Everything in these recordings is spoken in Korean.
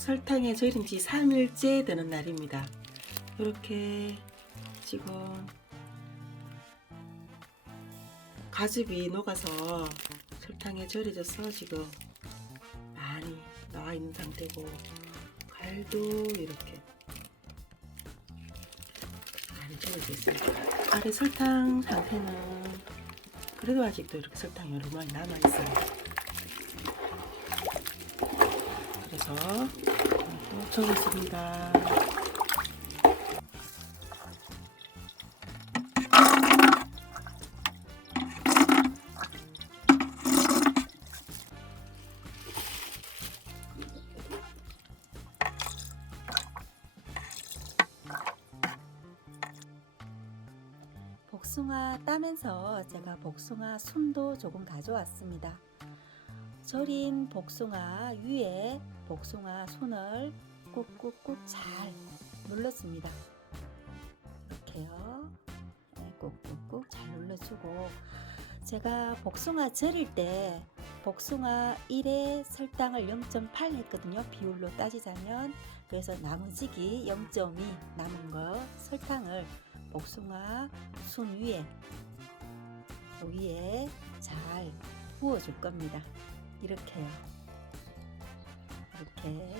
설탕에 절인 지 3일째 되는 날입니다. 이렇게 지금 가즙이 녹아서 설탕에 절여져서 지금 많이 나와 있는 상태고 갈도 이렇게 많이 절여져 있습니다. 아래 설탕 상태는 그래도 아직도 이렇게 설탕이 여러 많이 남아 있어요. 또 적었습니다. 복숭아 따면서 제가 복숭아 순도 조금 가져왔습니다. 절인 복숭아 위에 복숭아 손을 꾹꾹꾹 잘 눌렀습니다. 이렇게요. 네, 꾹꾹꾹 잘 눌러주고 제가 복숭아 절일 때 복숭아 1에 설탕을 0.8 했거든요. 비율로 따지자면 그래서 나머지기 0.2 남은 거 설탕을 복숭아 순 위에 위에 잘 부어줄 겁니다. 이렇게요. 이렇게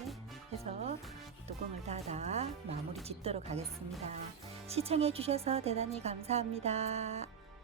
해서 뚜껑을 닫아 마무리 짓도록 하겠습니다. 시청해 주셔서 대단히 감사합니다.